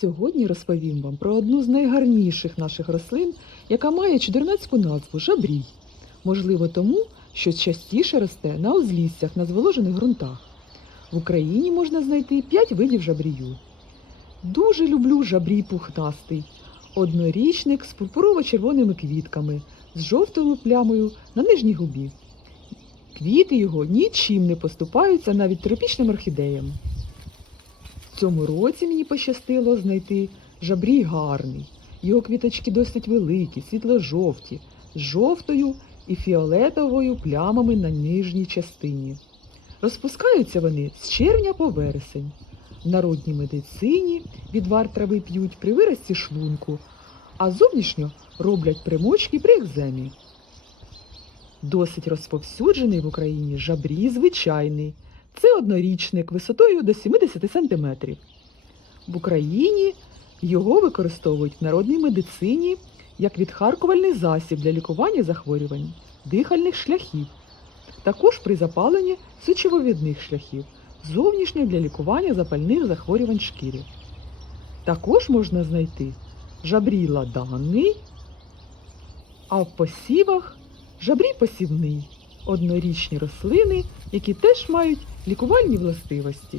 Сьогодні розповім вам про одну з найгарніших наших рослин, яка має чудернацьку назву жабрій. Можливо, тому, що частіше росте на узліссях на зволожених ґрунтах. В Україні можна знайти 5 видів жабрію. Дуже люблю жабрій пухнастий, однорічник з пурпурово-червоними квітками, з жовтою плямою на нижній губі. Квіти його нічим не поступаються навіть тропічним орхідеям. Цьому році мені пощастило знайти жабрій гарний. Його квіточки досить великі, світло-жовті, з жовтою і фіолетовою плямами на нижній частині. Розпускаються вони з червня по вересень. В народній медицині відвар трави п'ють при виразці шлунку, а зовнішньо роблять примочки при екземі. Досить розповсюджений в Україні жабрій звичайний. Це однорічник висотою до 70 см. В Україні його використовують в народній медицині як відхаркувальний засіб для лікування захворювань дихальних шляхів, також при запаленні сечововідних шляхів, зовнішньо для лікування запальних захворювань шкіри. Також можна знайти жабрій ладанний, а в посівах жабрій посівний однорічні рослини, які теж мають лікувальні властивості.